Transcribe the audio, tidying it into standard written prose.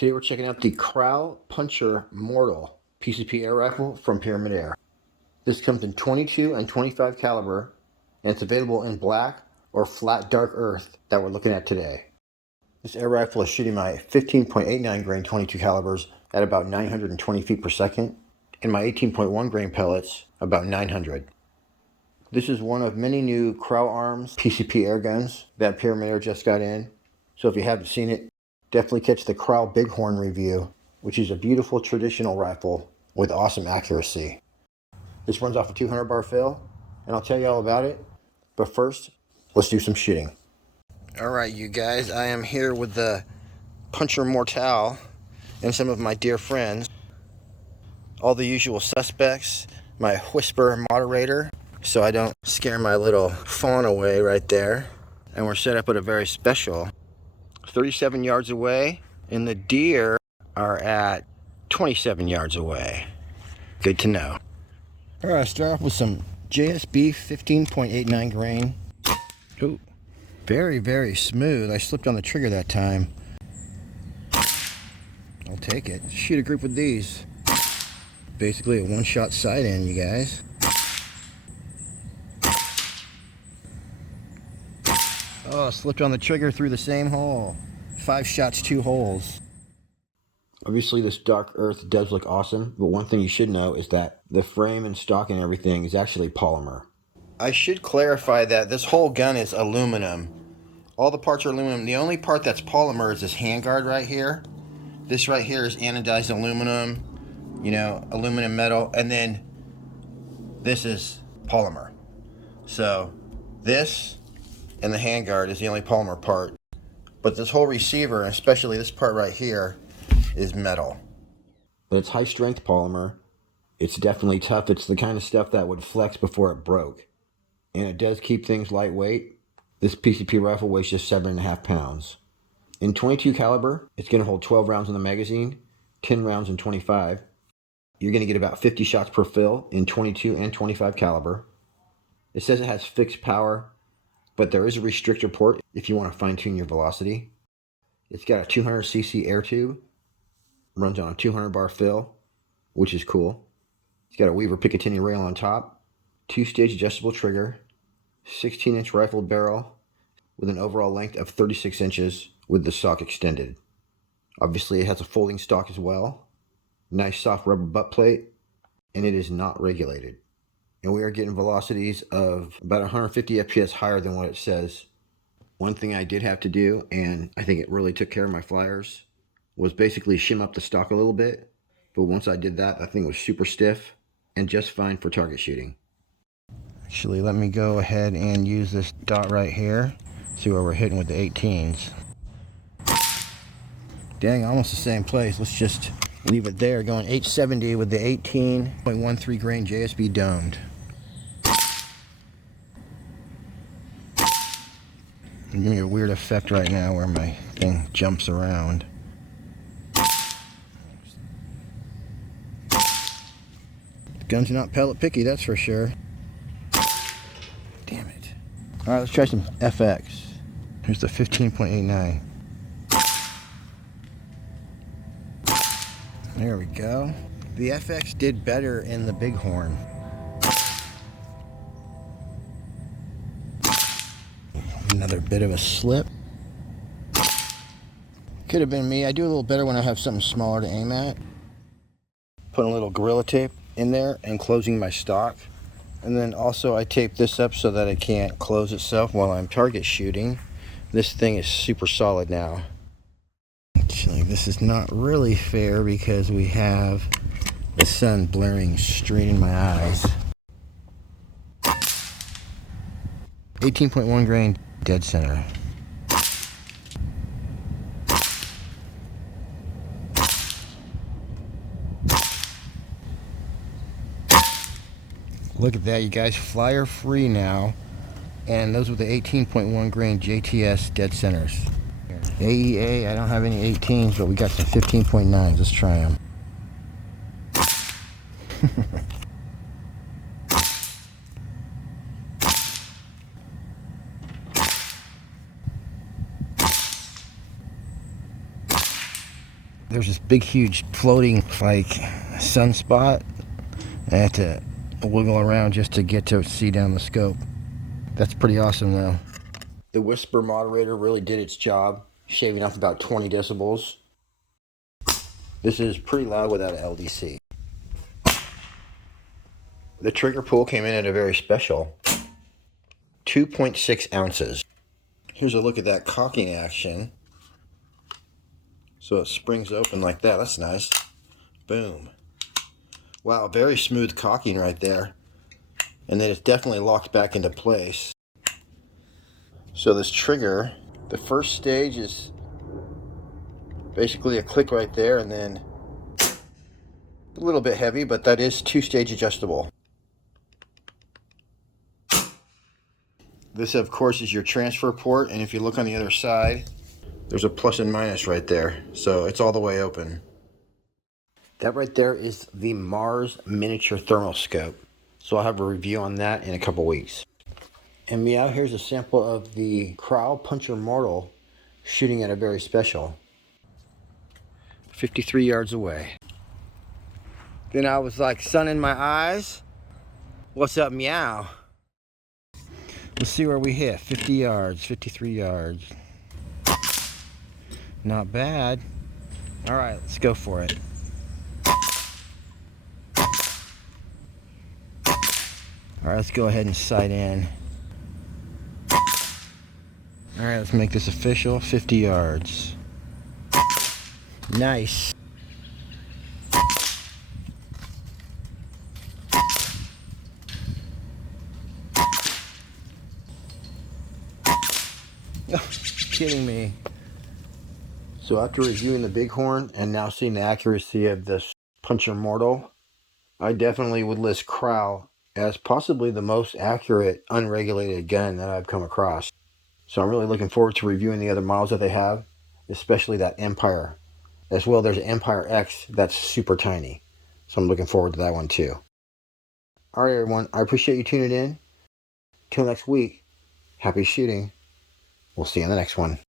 Today we're checking out the Kral Puncher Mortal PCP air rifle from Pyramid Air. This comes in 22 and 25 caliber, and it's available in black or flat dark earth that we're looking at today. This air rifle is shooting my 15.89 grain 22 calibers at about 920 feet per second, and my 18.1 grain pellets about 900. This is one of many new Kral Arms PCP air guns that Pyramid Air just got in. So if you haven't seen it, definitely catch the Kral Bighorn review, which is a beautiful traditional rifle with awesome accuracy. This runs off a 200 bar fill, and I'll tell you all about it. But first, let's do some shooting. Alright you guys, I am here with the Puncher Mortal and some of my dear friends. All the usual suspects, my whisper moderator, so I don't scare my little fawn away right there. And we're set up at a very special 37 yards away, and the deer are at 27 yards away. Good to know. Alright, start off with some JSB 15.89 grain. Ooh, very, very smooth. I slipped on the trigger that time. I'll take it. Shoot a group with these. Basically a one-shot sight in, you guys. Oh, slipped on the trigger through the same hole. 5 shots, 2 holes. Obviously this dark earth does look awesome, but one thing you should know is that the frame and stock and everything is actually polymer. I should clarify that this whole gun is aluminum. All the parts are aluminum. The only part that's polymer is this handguard right here. This right here is anodized aluminum, you know, aluminum metal, and then this is polymer. So this and the handguard is the only polymer part, but this whole receiver, especially this part right here, is metal. But it's high strength polymer. It's definitely tough. It's the kind of stuff that would flex before it broke, and it does keep things lightweight. This PCP rifle weighs just 7.5 pounds. In 22 caliber, it's going to hold 12 rounds in the magazine, 10 rounds in 25. You're going to get about 50 shots per fill in 22 and 25 caliber. It says it has fixed power, but there is a restrictor port if you want to fine-tune your velocity. It's got a 200cc air tube, runs on a 200 bar fill, which is cool. It's got a Weaver Picatinny rail on top, 2-stage adjustable trigger, 16-inch rifled barrel with an overall length of 36 inches with the stock extended. Obviously it has a folding stock as well, nice soft rubber butt plate, and it is not regulated. And we are getting velocities of about 150 FPS higher than what it says. One thing I did have to do, and I think it really took care of my flyers, was basically shim up the stock a little bit. But once I did that, that thing was super stiff and just fine for target shooting. Actually, let me go ahead and use this dot right here. See where we're hitting with the 18s. Dang, almost the same place. Let's just leave it there, going 870 with the 18.13 grain JSB domed. I'm giving me a weird effect right now where my thing jumps around. The gun's not pellet picky, that's for sure. Damn it. Alright, let's try some FX. Here's the 15.89. There we go. The FX did better in the Bighorn. Another bit of a slip. Could have been me. I do a little better when I have something smaller to aim at. Putting a little Gorilla Tape in there and closing my stock. And then also I tape this up so that it can't close itself while I'm target shooting. This thing is super solid now. Actually, this is not really fair because we have the sun blaring straight in my eyes. 18.1 grain dead center. Look at that, you guys, flyer free now. And those were the 18.1 grain JTS dead centers. AEA, I don't have any 18s, but we got some 15.9s. Let's try them. There's this big, huge floating, like, sunspot. I had to wiggle around just to get to see down the scope. That's pretty awesome, though. The whisper moderator really did its job, shaving off about 20 decibels. This is pretty loud without an LDC. The trigger pull came in at a very special 2.6 ounces. Here's a look at that cocking action. So it springs open like that. That's nice. Boom. Wow, very smooth cocking right there. And then it's definitely locked back into place. So this trigger, the first stage is basically a click right there, and then a little bit heavy, but that is 2-stage adjustable. This, of course, is your transfer port, and if you look on the other side, there's a plus and minus right there. So it's all the way open. That right there is the Mars miniature thermal scope. So I'll have a review on that in a couple weeks. And meow, here's a sample of the Kral Puncher Mortal shooting at a very special 53 yards away. Then I was like, sun in my eyes. What's up, meow? Let's see where we hit. 50 yards, 53 yards. Not bad. All right, let's go for it. All right, let's go ahead and sight in. All right, let's make this official. 50 yards. Nice. Oh, kidding me. So after reviewing the Bighorn and now seeing the accuracy of this Puncher Mortal, I definitely would list Kral as possibly the most accurate unregulated gun that I've come across. So I'm really looking forward to reviewing the other models that they have, especially that Empire. As well, there's an Empire X that's super tiny. So I'm looking forward to that one too. Alright everyone, I appreciate you tuning in. Till next week, happy shooting. We'll see you in the next one.